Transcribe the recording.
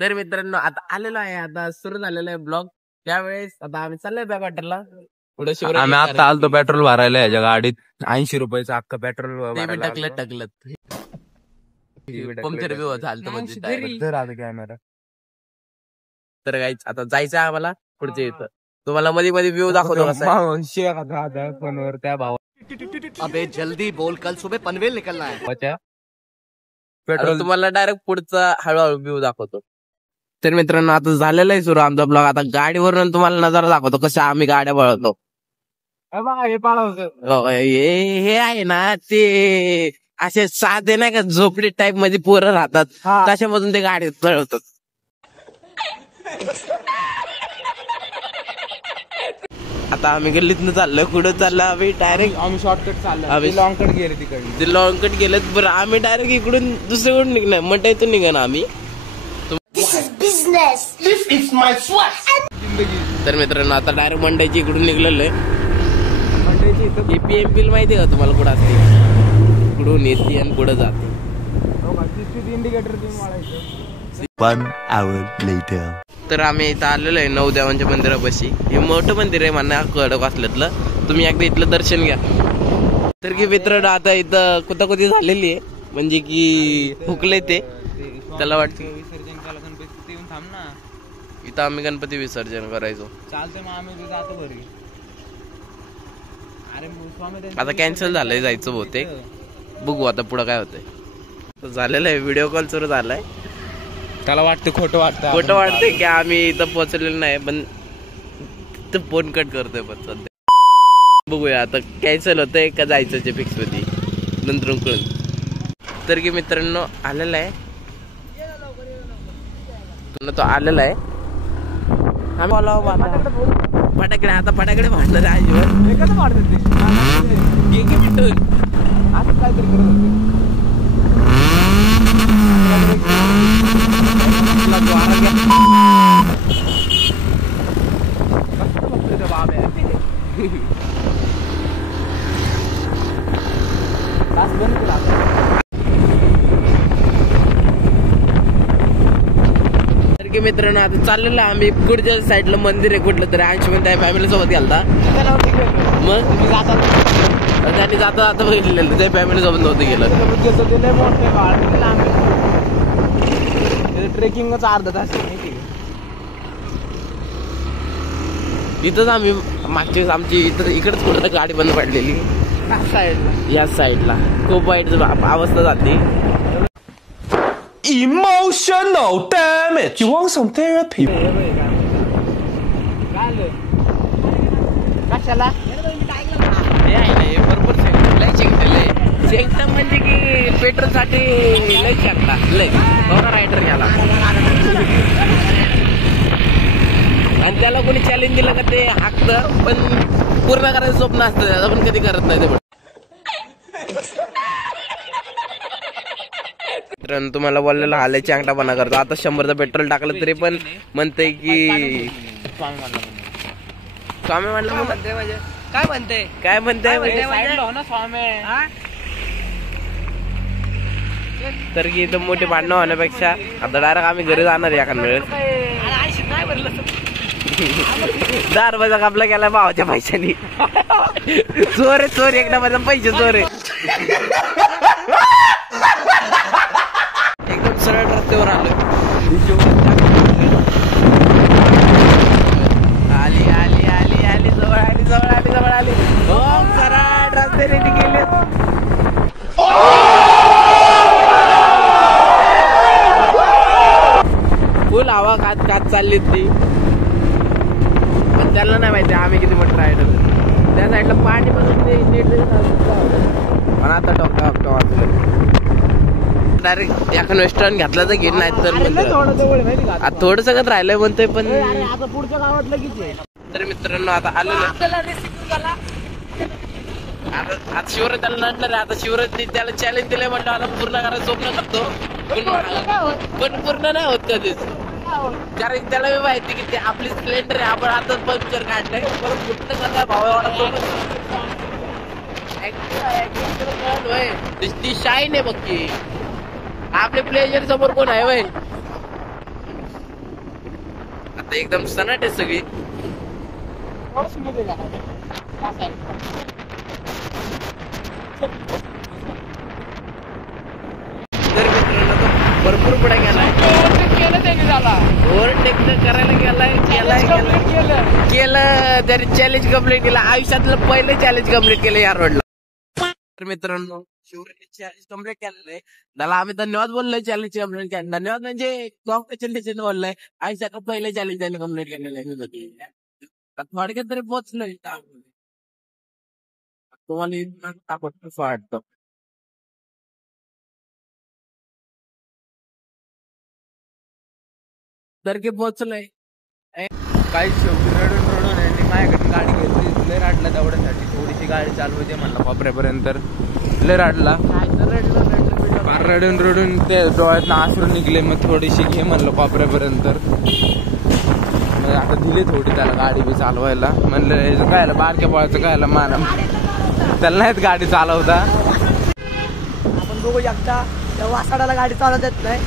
तर मित्रांनो आता आलेलो आहे, आता सुरू झालेला आहे ब्लॉग. त्यावेळेस आता आम्ही चाललोय बॅग वाटरला. आम्ही आता आलतो पेट्रोल भरायला याच्या गाडीत 80 रुपयाचं अख्खं पेट्रोल टाकलं पंक्चर बी झालं म्हणजे कॅमेरा. तर गाईच आता जायचं आहे आम्हाला पुढच्या इथं. तुम्हाला मध्ये मध्ये व्ह्यू दाखवतो फोनवर त्या भावा अबे जल्दी बोल, कल सुबह पनवेल निकलना है. पेट्रोल तुम्हाला डायरेक्ट पुढचा हळूहळू व्ह्यू दाखवतो. तर मित्रांनो आता झालेला आहे सुरू आमचा ब्लॉग. आता गाडीवरून तुम्हाला नजारा दाखवतो कशा आम्ही गाड्या पळवतो. हे आहे ना ते असे साधे नाही का झोपडी टाईप मध्ये पोरं राहतात, त्याच्यामधून ते गाडी पळवतात. आता आम्ही गल्लीतनं चाललोय. कुठं चाललो आम्ही? डायरेक्ट आम्ही शॉर्टकट चाललो, लॉंग कट गेले तिकडे. ते लॉंग कट गेलेत. बरं आम्ही डायरेक्ट इकडून दुसरीकडून निघणार, मंडईतून निघणार आम्ही. तर मित्रांनो आता डायरेक्ट मंडईची इकडून निघलेलो आहे. एपीएमपी माहिती का तुम्हाला कुठं असते? कुठून येते आणि कुठं जाते. Indicator 1 hour later. तर आम्ही इथं आलेलो आहे नवदेवांच्या मंदिरापाशी. हे मोठं मंदिर आहे म्हणा कडक असल्यातलं. तुम्ही एकदा इथलं दर्शन घ्या. तर की मित्रांनो आता इथं कुताकुती झालेली आहे, म्हणजे की हुकले ते त्याला वाटतं विसर्जन केलं गणपती येऊन थांब ना. इथं आम्ही गणपती विसर्जन करायचो. चालतंय मग आम्ही जातो घरी. अरे आता कॅन्सल झालंय जायचं बहुतेक. बघू आता पुढं काय होतंय. झालेलं आहे व्हिडिओ कॉल सुरू झालाय. त्याला वाटतं खोटं वाटतंय की आम्ही इथं पोहोचलेलो नाही, पण फोन कट करतोय. पण सध्या बघूया आता कॅन्सल होतंय का जायचं फिक्स मध्ये नंतर कळून. तर की मित्रांनो आलेला आहे तो आलेला आहे. फटाकडे आता फटाकडे भांडणार आहे असं काहीतरी करत होते. तर की मित्रांनो आता चाललेलं आहे आम्ही पुढच्या साईडला मंदिर आहे कुठलं तरी. 80 मध्ये फॅमिली सोबत गेलता. मग त्यांनी जाता आता बघितलेलं ते फॅमिली सोबत नव्हतं गेलं. ट्रेकिंगच अर्धा तास. इथंच आम्ही मागच्या वेळेस आमची इकडच कुठं गाडी बंद पडलेली या साईडला. खूप वाईट अवस्था झाली. Emotional damage. You want some therapy? कशाला बरोबर शेंगटा म्हणजे की पेट्रोल साठी लय शेंगटा लय रायडर घ्याला. आणि त्याला कोणी चॅलेंज दिलं का ते हाकतं, पण पूर्ण करायचं स्वप्न असतं त्याचं, पण कधी करत नाही ते. मित्रांनो तुम्हाला बोललेलं हालय चांगटापणा करतो. आता 100चं पेट्रोल टाकलं तरी पण म्हणते की स्वामी म्हणलं काय म्हणते काय म्हणते तर की इथं मोठी भांडणं होण्यापेक्षा आता डायरेक्ट आम्ही घरी जाणार आहे एखाद्या वेळेस. 10 रुपयाचा कापला गेला भावाच्या पैशानी. चोर एकदा माझा पैसे चोर आहे. एकदम सरळ रस्त्यावर आलो. आली आली आली आली जवळ आली जवळ आली जवळ आली. हो सरळ रस्त्याने गेले. फुल हवा कात चालली ती, पण त्याला नाही माहिती आम्ही किती मोठं राहिलो. त्या साईडला पाणी पण आता डॉक्टर वाचलं. डायरेक्ट एखादं वेस्टर्न घातला तर घेत नाही तर थोडं सगळं राहिलंय म्हणतोय. पण पुढच्या गावातलं किती. तर मित्रांनो आता आलेलं आता शिवराज त्याला नडणार आहे. आता शिवराज त्याला चॅलेंज दिलंय म्हणलं आता पूर्ण करायचं स्वप्न करतो, पण पूर्ण नाही होत कधीच. कारण त्याला मी माहिती की ते आपली स्प्लेंडर आहे, आपण आताच पंक्चर काढलंय परत कुठं करणार भावा. ती शाईन आहे बघ की. आपले प्लेजर समोर कोण आहे वय आता एकदम सनाट आहे सगळी. तर मित्रांनो तो भरपूर पुढे गेलाय. ओव्हरटेक करायला केलं तरी चॅलेंज कम्प्लीट केलं. आयुष्यातलं पहिलं चॅलेंज कम्प्लीट केलं या रोडला. तर मित्रांनो शिवराज चॅलेंज कम्प्लीट केलेलं आहे. त्याला आम्ही धन्यवाद बोललोय चॅलेंज कम्प्लीट केलं. धन्यवाद म्हणजे कॉंग्रॅच्युलेशन बोललोय. आयुष्यात पहिलं चॅलेंज त्याने कम्प्लीट केलेलं आहे. थोडक्यात तरी पोहोचलोय. तुम्हाला वाटतं तर की पोहोचलोय. काही शेवटी रडून रडून यांनी माझ्याकडे गाडी घेतली. लय राडला तेवढ्यासाठी. थोडीशी गाडी चालू होती म्हणलं कोपऱ्यापर्यंत. लय राडला. फार रडून रडून ते डोळ्यात आसरू निघले. मग थोडीशी घे म्हणलं कोपऱ्यापर्यंत. मग आता दिली थोडी त्याला गाडी बी चालवायला. म्हणलं याचं कायला बारक्या पोळाचं कायला माना. त्याला नाहीत गाडी चालवता. आपण बघू शकता त्या वासाडाला गाडी चालवत येत नाही.